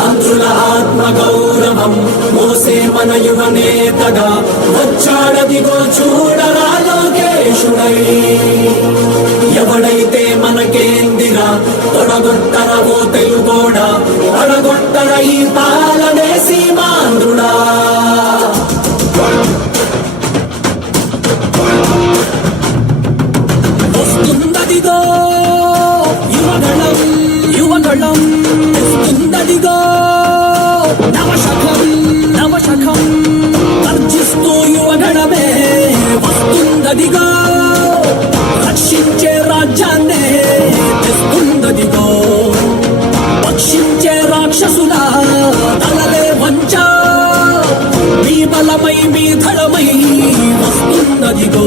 ఆంధ్రుల ఆత్మగౌరవం మోసే మన యువనేతగా వచ్చాడదిగో చూడరా లోకేశుడై. ఎవడైతే మనకేందిరా తొడగొట్టరా ఓ తెలుగోడా, తొడగొట్టరా ఈ పాలనే సీమాంధ్రుడా. వస్తుందదిగో యువగళం యువగళం, వస్తుందదిగో నవశకం నవశకం, గర్జిస్తూ యువగణమే వస్తుందదిగో, రక్షించే రాజ్యాన్నే తెస్తుందదిగో, భక్షించే రాక్షసుల తలలే వంచ, మీ బలమై మీ ధడమై వస్తుందదిగో.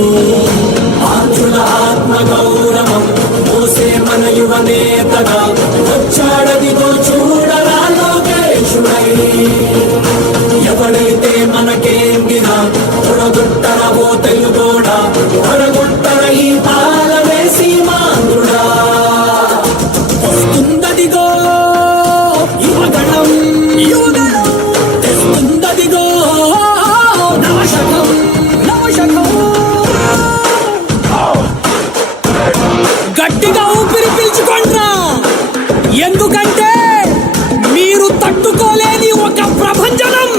ఆంధ్రుల ఆత్మగౌరవం మోసే మన యువనేతగా వచ్చాడదిగో చూడరా లోకేశుడై. ఎవడైతే మనకేంగిరా తొడగొట్టరా ఓ తెలుగోడా, తొడగొట్టరా ఈ పాలనే సీమాంధ్రుడా. వస్తుందదిగో యువగణం యువగణం, తెస్తుందదిగో నవశకం నవశకం. గట్టిగా ఊపిరి పీల్చుకోండ్రా, ఎందుకంటే మీరు తట్టుకోలేని ఒక ప్రభంజనం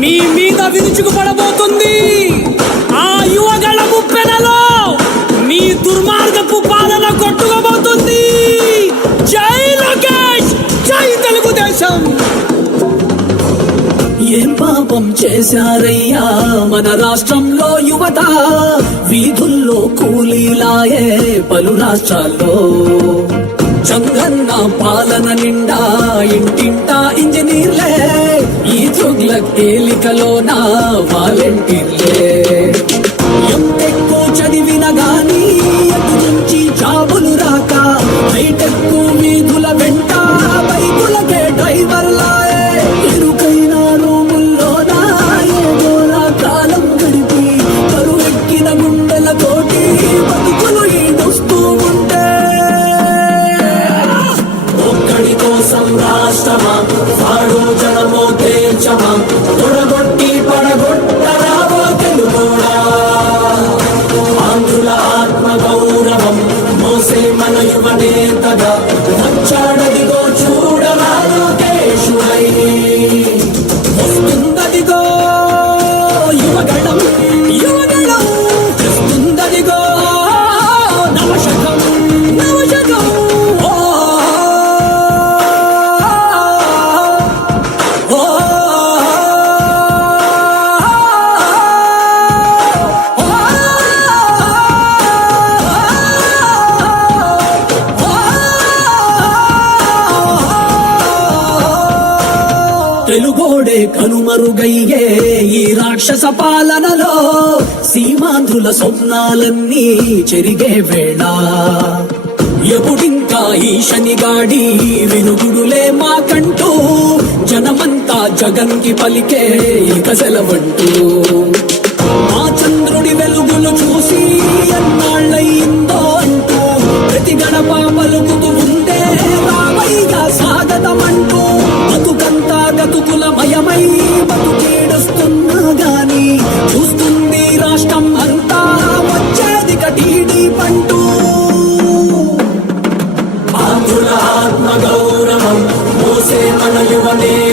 మీ మీద విరుచుకుపడబోతుంది. ఆ యువగళ ముప్పెనలో మీ దుర్మార్గపు పాలన కొట్టుకోబోతుంది. జై లోకేష్, జై తెలుగుదేశం. ఏం పాపం చేశారయ్యా మన రాష్ట్రంలో యువత, వీధుల్లో కూలీలాయే పలు రాష్ట్రాల్లో. చంగన్న పాలన నిండా ఇంటింటా ఇంజనీర్లే, ఈ తుగ్లక్ ఏలికలోన వాలంటీర్లే. ఎంటెక్కు చదివిన గాని ఎటు నుంచి జాబులు రాక, హైటెక్కు వీధుల వెంట బైకులకే డ్రైవర్లాయే. ఇరుకైన రూముల్లోన ఏదోలా కాలం గడిపి కరువెక్కిన గుండెలతోటి బతుకులు ఈడుస్తూ ఉంటే, ఒక్కడి కోసం రాష్ట్రమా వాడో జనమో తేల్చమా, తొడగొట్టి పడగొట్టరావో తెలుగోడా. ఆంధ్రుల ఆత్మగౌరవం మోసే మన యువనేతగా వచ్చాడదిగో చూడరా లోకేశుడై. వస్తుందదిగో యువగణం యువగణం, తెస్తుందదిగో నవశకం నవశకం. తెలుగోడే కనుమరుగయ్యే ఈ రాక్షస పాలనలో, సీమాంధ్రుల స్వప్నాలన్నీ చెరిగే వేళ. ఎప్పుడింకా ఈ శనిగాడి వినుగుడులే మాకంటూ, జనమంతా జగన్కి పలికే ఇక సెలవంటూ. మా చంద్రుడి వెలుగులు చూసి ఎన్నాళ్ళయిందో అంటూ, ప్రతి గడప పలుకుతూ ఉండే రామయ్య స్వాగతమంటూ. బతుకంతా గతుకులమయమై బతుకేడుస్తున్నా గాని, చూస్తుంది రాష్ట్రం అంతా వచ్చేది కటీడీ పంటూ. ఆంధ్రుల ఆత్మగౌరవం రామనే